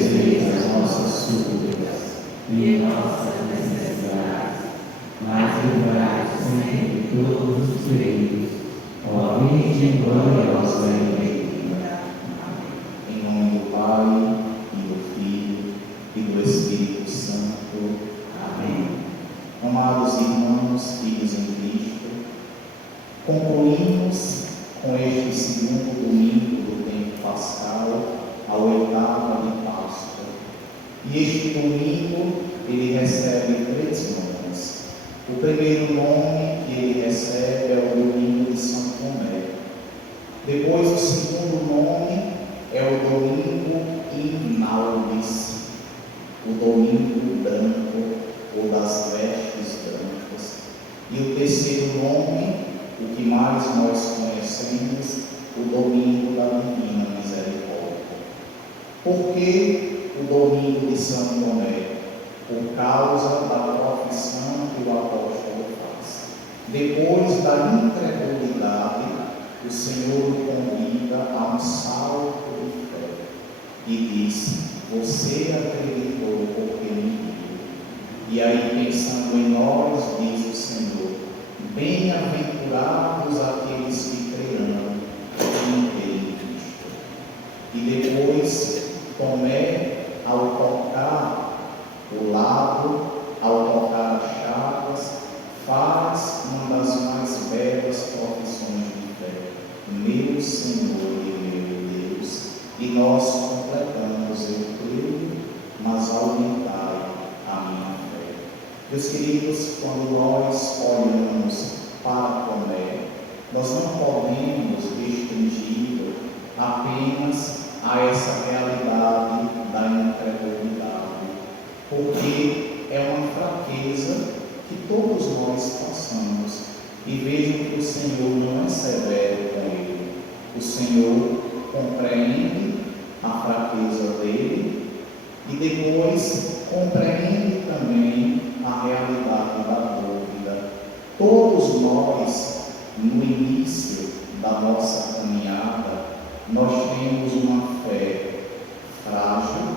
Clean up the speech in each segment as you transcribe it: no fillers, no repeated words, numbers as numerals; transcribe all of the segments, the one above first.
ouvisteis as nossas súplicas e nossas necessidades, mas livrai sempre todos os perigos, ó Virgem gloriosa e bendita. Em nome do Pai, e do Filho, e do Espírito Santo. Amém. Amados irmãos, filhos em Cristo, concluímos com este segundo domingo do tempo pascal, a oitava de Páscoa. E este domingo, ele recebe 3 nomes. O primeiro nome que ele recebe é o domingo de São Tomé. Depois, o segundo nome é o domingo Inalvis, o domingo branco, ou das vestes brancas. E o terceiro nome, o que mais nós conhecemos, o domingo da Divina Misericórdia. Por que o domingo de São Tomé? Por causa da profissão que o apóstolo faz. Depois da incredulidade, o Senhor o convida a um salto de fé e diz: você acreditou porque me viu. E aí, pensando em nós, diz o Senhor: bem-aventurados aqueles que crerão em Cristo. E depois, Tomé, ao tocar o lado, ao tocar as chagas, faz uma das mais belas profissões de fé: meu Senhor e meu Deus. E nós completamos: eu creio, mas aumentai a minha fé. Meus queridos, quando nós olhamos para Tomé, nós não podemos restringir apenas a essa realidade da incredulidade, porque é uma fraqueza que todos nós passamos. E vejam que o Senhor não é severo com ele. O Senhor compreende a fraqueza dele e depois compreende também a realidade da dúvida. Todos nós, no início da nossa caminhada, nós temos uma fé frágil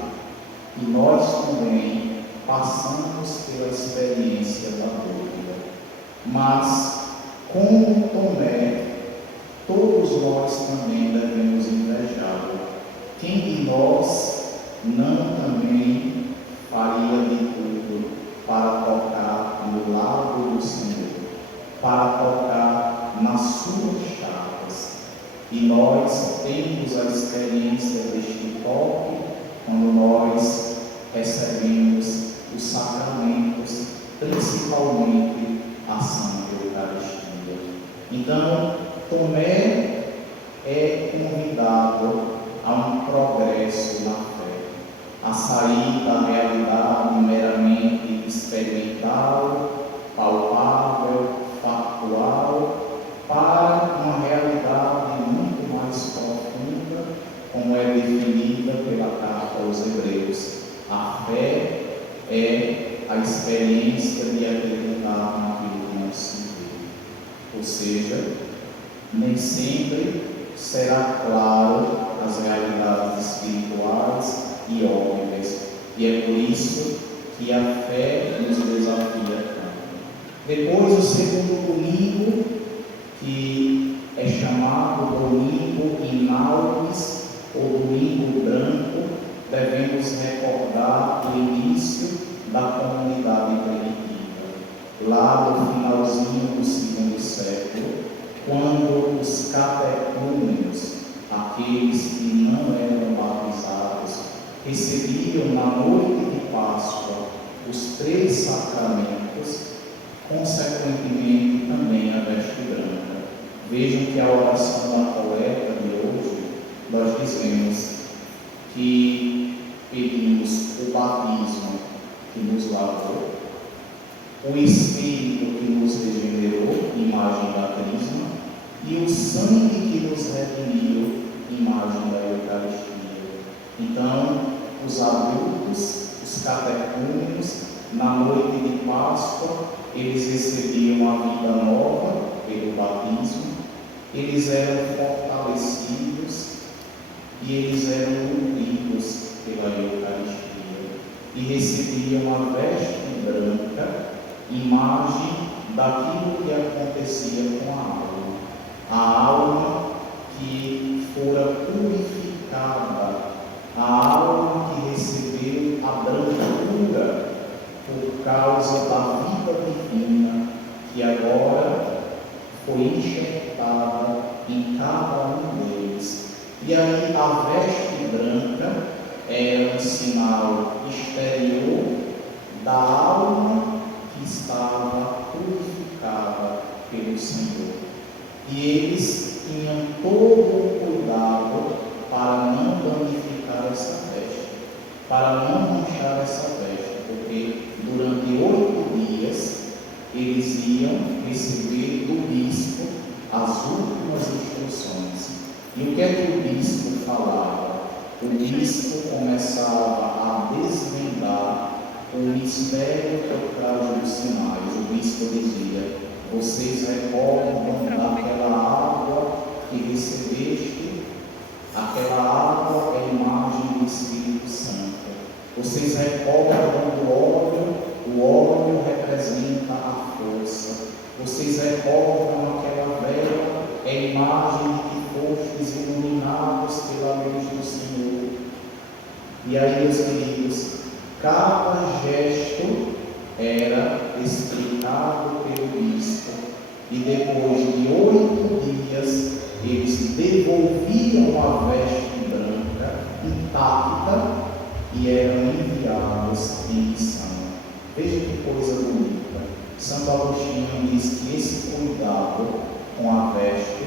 e nós também passamos pela experiência da dúvida. Mas, como Tomé, todos nós também devemos invejá-lo. Quem de nós não também faria de tudo para tocar no lado do Senhor, para tocar nas suas chagas? E nós temos a experiência deste toque quando nós recebemos os sacramentos, principalmente a Santa Eucaristia. Então, Tomé é convidado a um progresso na fé, a sair da realidade meramente experimental, palpável, factual, para uma realidade muito mais profunda, como é definida pela carta aos Hebreus. A fé é a experiência de acreditar naquilo que não se vê. Ou seja, nem sempre será claro as realidades espirituais e óbvias. E é por isso que a fé nos desafia tanto. Depois, o segundo domingo, que é chamado domingo Inalvis, ou domingo branco, devemos recordar o início da comunidade primitiva, lá no finalzinho do segundo século, quando os catecúmenos, aqueles que não eram batizados, recebiam na noite de Páscoa os 3 sacramentos, consequentemente também a veste branca. Vejam que a oração da coleta de hoje, nós dizemos que pedimos o batismo que nos lavou, o Espírito que nos regenerou, imagem da Crisma, e o sangue que nos redimiu, imagem da Eucaristia. Então, os adultos, os catecúmenos, na noite de Páscoa, eles recebiam a vida nova pelo batismo, eles eram fortalecidos e eles eram nutridos pela Eucaristia. vestia uma veste branca, imagem daquilo que acontecia com a alma que fora purificada, a alma que recebeu a brancura por causa da vida divina, que agora foi enxertada em cada um deles. E aí a veste branca era um sinal exterior da alma que estava purificada pelo Senhor. E eles tinham todo o cuidado para não danificar essa veste, para não manchar essa veste, porque durante 8 dias eles iam receber do bispo as últimas instruções. E o que é que o bispo falava? O bispo começava a desvendar o mistério por causa dos sinais. O bispo dizia: vocês recordam daquela água que recebeste? Aquela água é a imagem do Espírito Santo. Vocês recordam do óleo? O óleo representa a força. Vocês recordam aquela vela? É a imagem de que fostes iluminados pela luz do Senhor. E aí, meus queridos, cada gesto era explicado pelo bispo. E depois de 8 dias, eles devolviam a veste branca intacta e eram enviados em missão. Veja que coisa bonita. Santo Agostinho diz que esse cuidado com a veste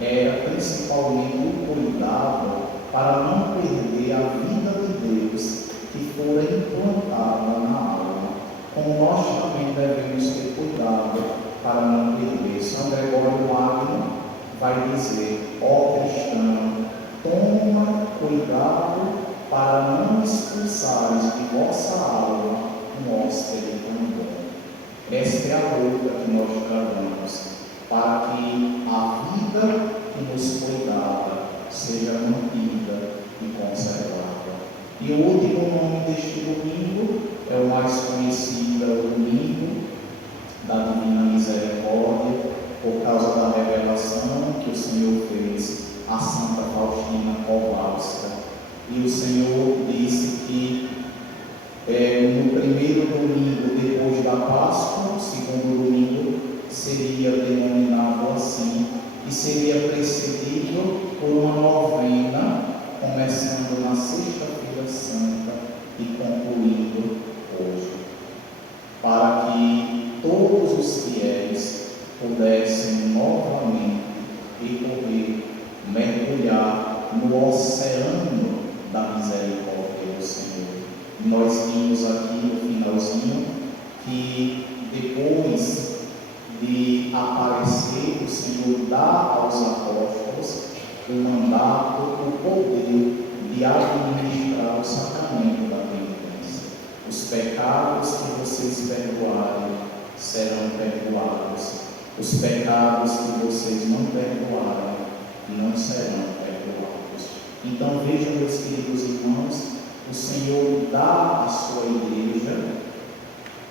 era principalmente o cuidado para não perder a vida de Deus que fora implantada na alma. Como nós também devemos ter cuidado para não perder. São Gregório Magno vai dizer: ó cristão, toma cuidado para não expulsares de vossa alma um hóspede tão bom. Esta é a luta que nós travamos, para que a vida que nos foi dada seja mantida e conservada. E o último nome deste domingo é o mais conhecido, é o domingo da Divina Misericórdia, por causa da revelação que o Senhor fez a Santa Faustina Kowalska. E o Senhor disse que no primeiro domingo depois da Páscoa, o segundo domingo, seria denominado assim, e seria precedido por uma novena, começando na Sexta-feira Santa e concluindo hoje, para que todos os fiéis pudessem novamente recorrer, mergulhar no oceano da misericórdia do Senhor. Nós vimos aqui no finalzinho que depois de aparecer, o Senhor dá aos apóstolos o mandato, o poder de administrar o sacramento da penitência. Os pecados que vocês perdoarem serão perdoados. Os pecados que vocês não perdoarem não serão perdoados. Então vejam, meus queridos irmãos, o Senhor dá à sua igreja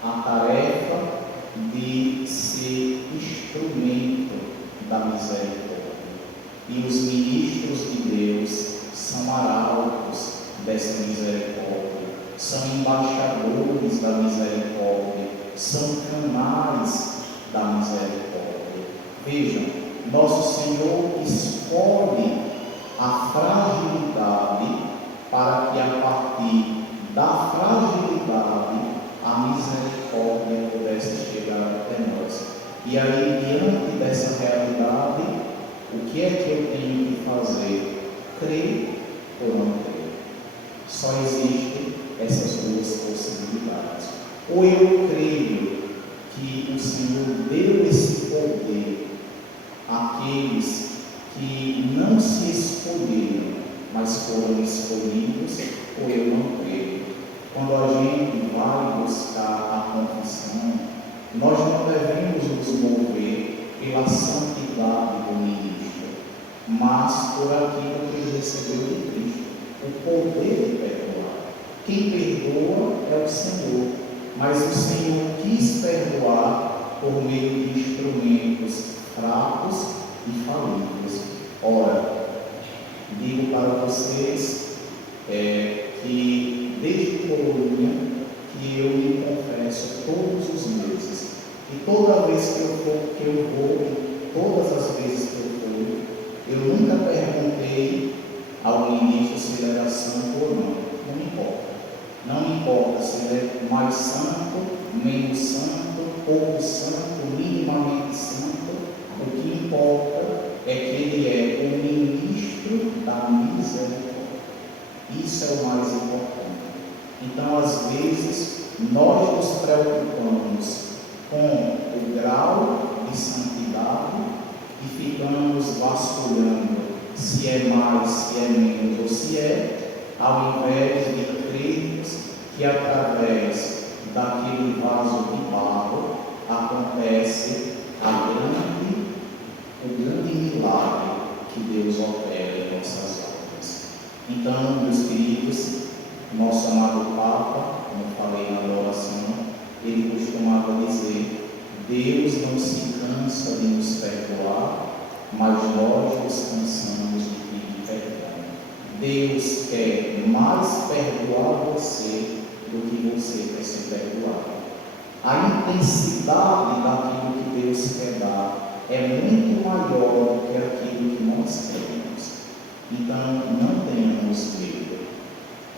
a tarefa de ser instrumento da misericórdia. E os ministros de Deus são arautos dessa misericórdia, são embaixadores da misericórdia, são canais da misericórdia. Vejam, nosso Senhor escolhe a fragilidade para que a partir da fragilidade a misericórdia pudesse chegar até nós. E aí, diante dessa realidade, o que é que eu tenho que fazer? Crer ou não crer? Só existem essas duas possibilidades. Ou eu creio que o Senhor deu esse poder àqueles que não se escolheram, mas foram escolhidos, ou eu não creio. Quando a gente vai buscar a confissão, nós não devemos nos mover pela santidade do ministro, mas por aquilo que ele recebeu de Cristo, o poder de perdoar. Quem perdoa é o Senhor. mas o Senhor quis perdoar por meio de instrumentos fracos e falíveis. Ora, digo para vocês que desde Colônia que eu me confesso todos os meses, e toda vez que eu vou, todas as vezes que eu fui, eu nunca perguntei ao ministro se ele era santo ou não. Não importa. Não importa se ele é mais santo, menos santo, pouco santo, minimamente santo. O que importa é que ele é o ministro da misericórdia. Isso é o mais importante. Então, às vezes, nós nos preocupamos com o grau de santidade e ficamos vasculhando se é mais, se é menos ou se é, ao invés de crermos que através daquele vaso de barro acontece o grande milagre que Deus opera em nossas vidas. Então, meus queridos, nosso amado Papa, como falei na oração, ele costumava dizer: Deus não se cansa de nos perdoar, mas nós nos cansamos de pedir perdão. Deus quer mais perdoar você do que você quer ser perdoado. A intensidade daquilo que Deus quer dar é muito maior do que aquilo que nós queremos. Então, não tenhamos medo,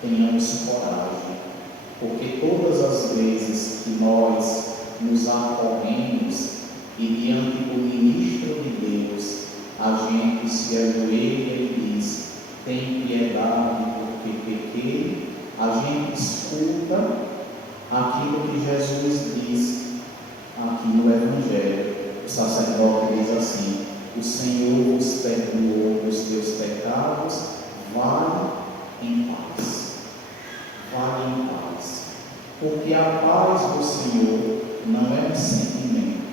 tenhamos coragem, porque todas as vezes que nós nos acorremos e diante do ministro de Deus, a gente se ajoelha e diz: tem piedade porque pequei, a gente escuta aquilo que Jesus diz aqui no Evangelho. O sacerdote diz assim: o Senhor vos perdoou os teus pecados, vai em paz. Vai em paz. Porque a paz do Senhor não é um sentimento.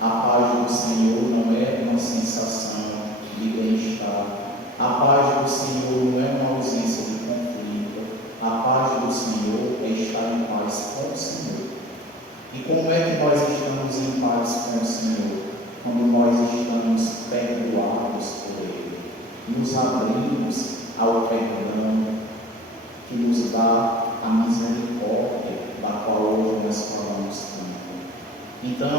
A paz do Senhor não é uma sensação de bem-estar. A paz do Senhor não é uma ausência de conflito. A paz do Senhor é estar em paz com o Senhor. E como é que nós estamos em paz com o Senhor? Quando nós estamos perdoados por Ele. Nos abrimos ao perdão que nos dá a misericórdia, da qual hoje nós falamos tanto. Então,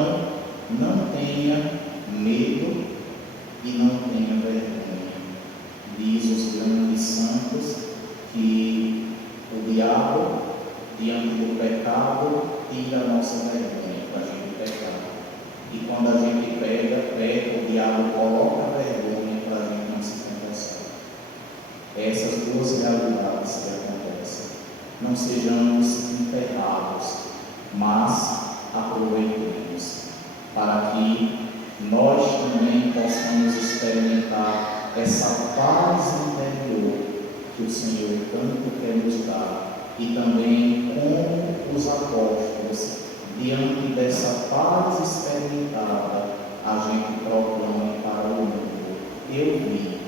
não tenha medo e não tenha vergonha. Diz os grandes santos que o diabo, diante do pecado, tira a nossa vergonha para a gente pecar. E quando a gente pega, o diabo coloca a vergonha para a gente não se confessar. Essas duas realidades que acontecem. Não sejamos enterrados, mas aproveitemos para que nós também possamos experimentar essa paz interior que o Senhor tanto quer nos dar, e também como os apóstolos, diante dessa paz experimentada, a gente proclama para o mundo: eu vi